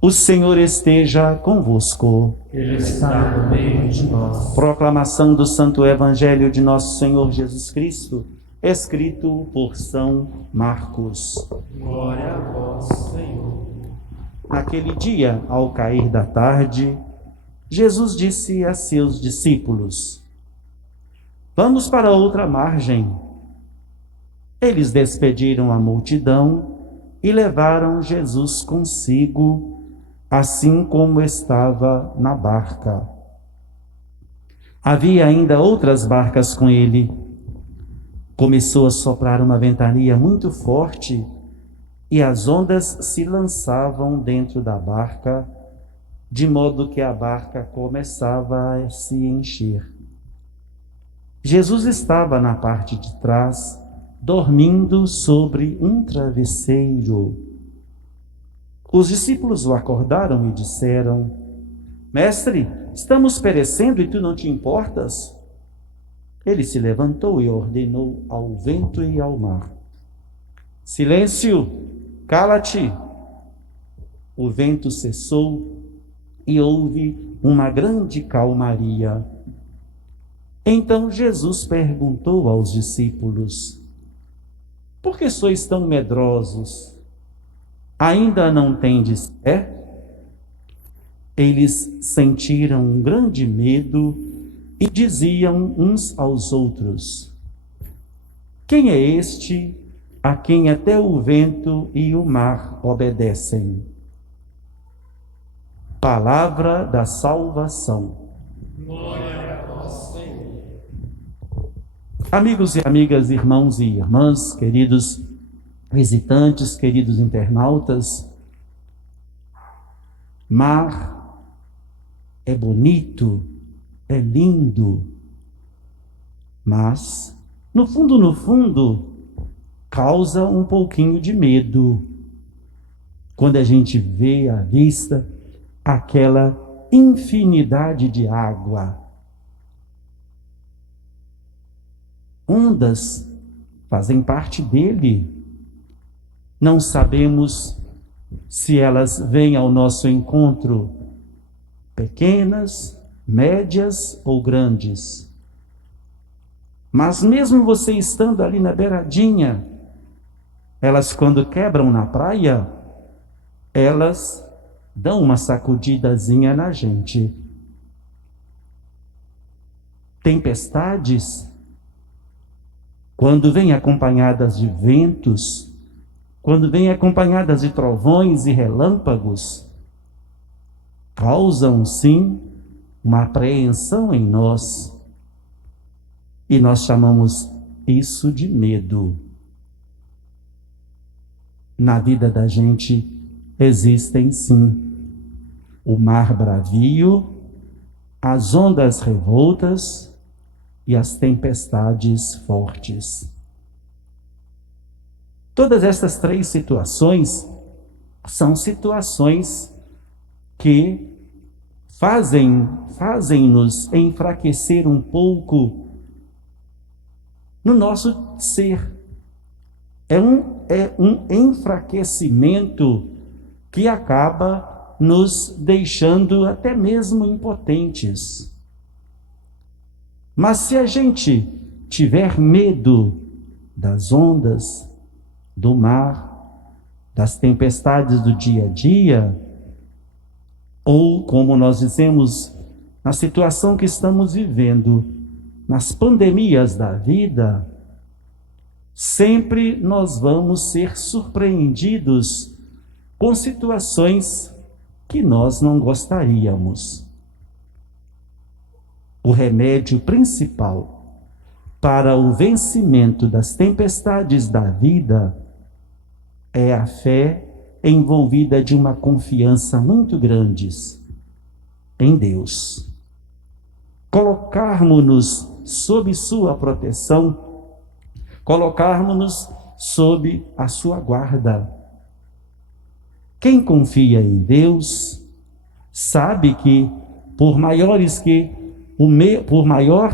O Senhor esteja convosco. Ele está no meio de nós. Proclamação do Santo Evangelho de Nosso Senhor Jesus Cristo, escrito por São Marcos. Glória a vós, Senhor. Naquele dia, ao cair da tarde, Jesus disse a seus discípulos: Vamos para outra margem. Eles despediram a multidão e levaram Jesus consigo, assim como estava na barca. Havia ainda outras barcas com ele. Começou a soprar uma ventania muito forte e as ondas se lançavam dentro da barca, de modo que a barca começava a se encher. Jesus estava na parte de trás, dormindo sobre um travesseiro. Os discípulos o acordaram e disseram: Mestre, estamos perecendo e tu não te importas? Ele se levantou e ordenou ao vento e ao mar: Silêncio, cala-te! O vento cessou e houve uma grande calmaria. Então Jesus perguntou aos discípulos: Por que sois tão medrosos? Ainda não tendes fé? Eles sentiram um grande medo e diziam uns aos outros: Quem é este a quem até o vento e o mar obedecem? Palavra da salvação. Glória a vós, Senhor. Amigos e amigas, irmãos e irmãs, queridos visitantes, queridos internautas, mar é bonito, é lindo, mas, no fundo, causa um pouquinho de medo quando a gente vê à vista aquela infinidade de água. Ondas fazem parte dele. Não sabemos se elas vêm ao nosso encontro pequenas, médias ou grandes. Mas mesmo você estando ali na beiradinha, elas quando quebram na praia, elas dão uma sacudidazinha na gente. Tempestades, quando vêm acompanhadas de ventos, quando vêm acompanhadas de trovões e relâmpagos, causam, sim, uma apreensão em nós. E nós chamamos isso de medo. Na vida da gente existem, sim, o mar bravio, as ondas revoltas e as tempestades fortes. Todas estas três situações são situações que fazem-nos enfraquecer um pouco no nosso ser. É um enfraquecimento que acaba nos deixando até mesmo impotentes. Mas se a gente tiver medo das ondas, do mar, das tempestades do dia a dia, ou, como nós dizemos, na situação que estamos vivendo, nas pandemias da vida, sempre nós vamos ser surpreendidos com situações que nós não gostaríamos. O remédio principal para o vencimento das tempestades da vida é a fé envolvida de uma confiança muito grande em Deus. Colocarmos-nos sob sua proteção, colocarmos-nos sob a sua guarda. Quem confia em Deus sabe que por maior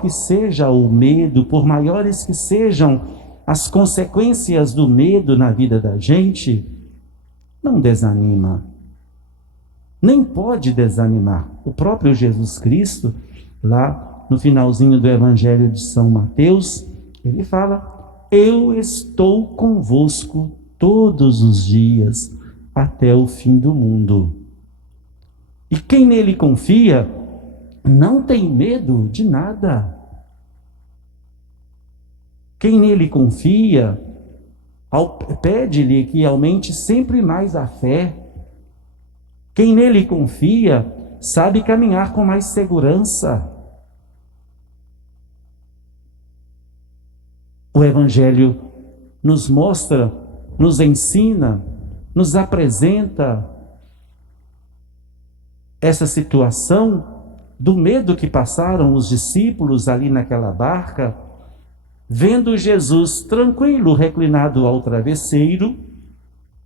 que seja o medo, por maiores que sejam as consequências do medo na vida da gente, não desanima. nem pode desanimar. O próprio Jesus Cristo, lá no finalzinho do Evangelho de São Mateus, ele fala: eu estou convosco todos os dias, até o fim do mundo. E quem nele confia, não tem medo de nada. Quem nele confia, pede-lhe que aumente sempre mais a fé. Quem nele confia, sabe caminhar com mais segurança. O Evangelho nos mostra, nos ensina, nos apresenta essa situação do medo que passaram os discípulos ali naquela barca, vendo Jesus tranquilo, reclinado ao travesseiro,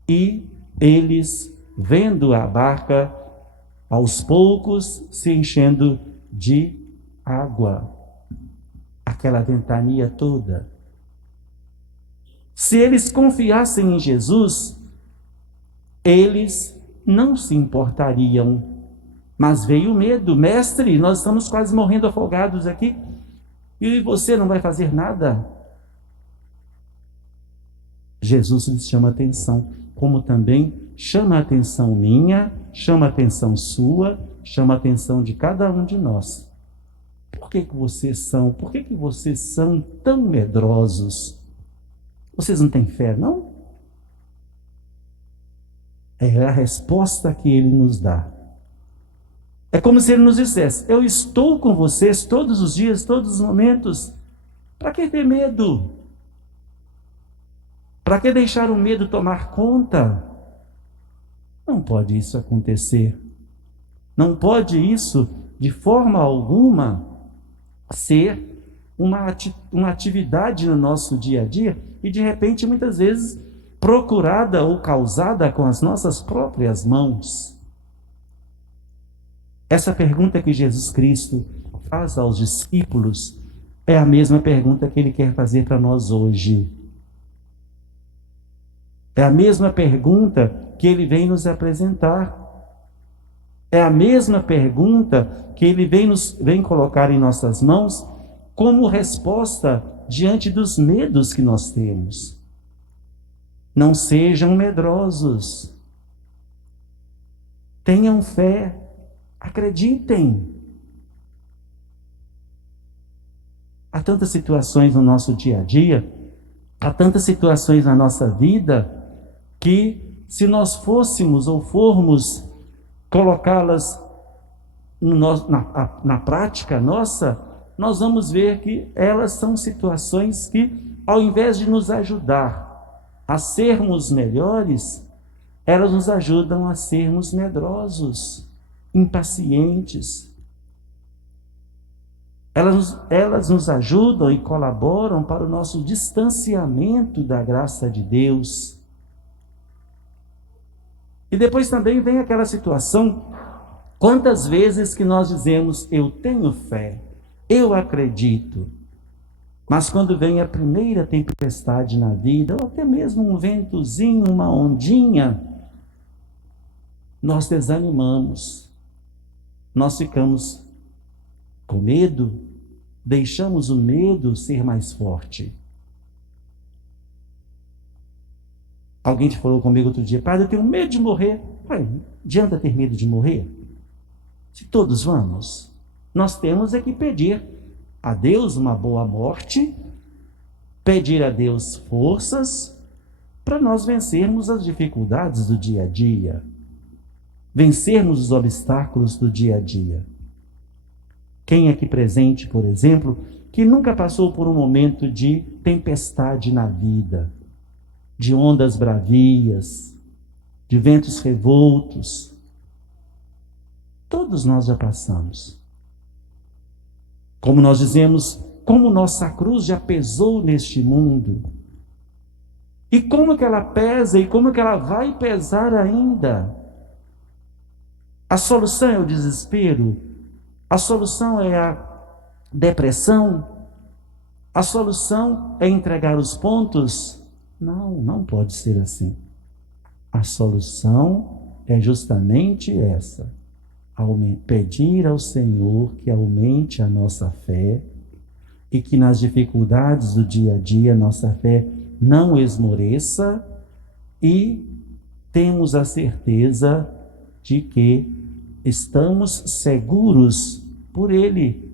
e eles vendo a barca aos poucos se enchendo de água. Aquela ventania toda. Se eles confiassem em Jesus, eles não se importariam. Mas veio o medo: mestre, nós estamos quase morrendo afogados aqui, e você não vai fazer nada? Jesus lhes chama atenção, como também chama a atenção minha, chama a atenção sua, chama a atenção de cada um de nós. Por que vocês são tão medrosos? Vocês não têm fé, não? É a resposta que ele nos dá. É como se ele nos dissesse: eu estou com vocês todos os dias, todos os momentos. Para que ter medo? Para que deixar o medo tomar conta? Não pode isso acontecer. Não pode isso, de forma alguma, ser uma atividade no nosso dia a dia e, de repente, muitas vezes, procurada ou causada com as nossas próprias mãos. Essa pergunta que Jesus Cristo faz aos discípulos é a mesma pergunta que ele quer fazer para nós hoje. É a mesma pergunta que ele vem nos apresentar. É a mesma pergunta que ele vem colocar em nossas mãos como resposta diante dos medos que nós temos. Não sejam medrosos. Tenham fé. Acreditem. Há tantas situações no nosso dia a dia, há tantas situações na nossa vida, que se nós fôssemos ou formos colocá-las na prática nossa, nós vamos ver que elas são situações que, ao invés de nos ajudar a sermos melhores, elas nos ajudam a sermos medrosos, impacientes. Elas nos ajudam e colaboram para o nosso distanciamento da graça de Deus. E depois também vem aquela situação: quantas vezes que nós dizemos, eu tenho fé, eu acredito, mas quando vem a primeira tempestade na vida, ou até mesmo um ventozinho, uma ondinha, nós desanimamos, nós ficamos com medo, deixamos o medo ser mais forte. Alguém te falou comigo outro dia: padre, eu tenho medo de morrer. Ué, adianta ter medo de morrer? Se todos vamos, nós temos é que pedir a Deus uma boa morte, pedir a Deus forças para nós vencermos as dificuldades do dia a dia, vencermos os obstáculos do dia a dia. Quem aqui presente, por exemplo, que nunca passou por um momento de tempestade na vida, de ondas bravias, de ventos revoltos? Todos nós já passamos. Como nós dizemos, como nossa cruz já pesou neste mundo. E como que ela pesa e como que ela vai pesar ainda. A solução é o desespero? A solução é a depressão? A solução é entregar os pontos? Não, não pode ser assim. A solução é justamente essa: pedir ao Senhor que aumente a nossa fé e que nas dificuldades do dia a dia nossa fé não esmoreça, e temos a certeza de que estamos seguros por Ele.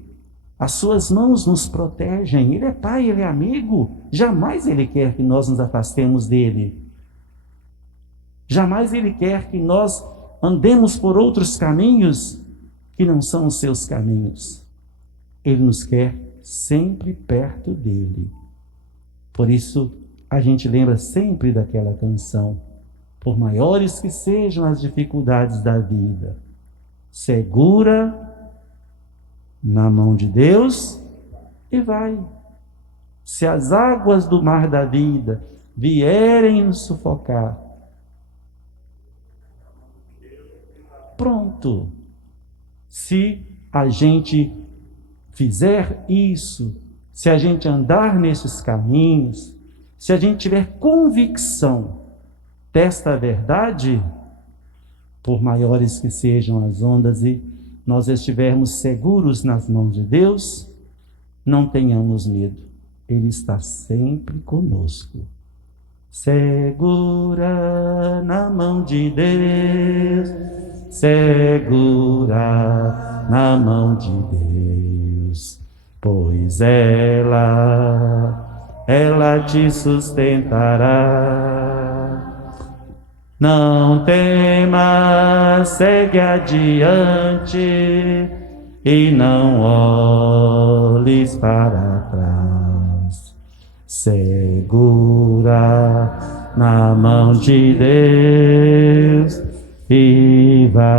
As suas mãos nos protegem. Ele é Pai, Ele é amigo. Jamais Ele quer que nós nos afastemos dEle. Jamais Ele quer que nós andemos por outros caminhos que não são os seus caminhos. Ele nos quer sempre perto dEle. Por isso, a gente lembra sempre daquela canção: por maiores que sejam as dificuldades da vida, segura na mão de Deus e vai. Se as águas do mar da vida vierem nos sufocar, pronto. Se a gente fizer isso, se a gente andar nesses caminhos, se a gente tiver convicção desta verdade, por maiores que sejam as ondas e nós estivermos seguros nas mãos de Deus, não tenhamos medo. Ele está sempre conosco. Segura na mão de Deus, segura na mão de Deus, pois ela te sustentará. Não temas, segue adiante e não olhes para trás. Segura na mão de Deus e vai.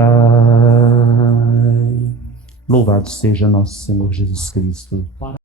Louvado seja nosso Senhor Jesus Cristo.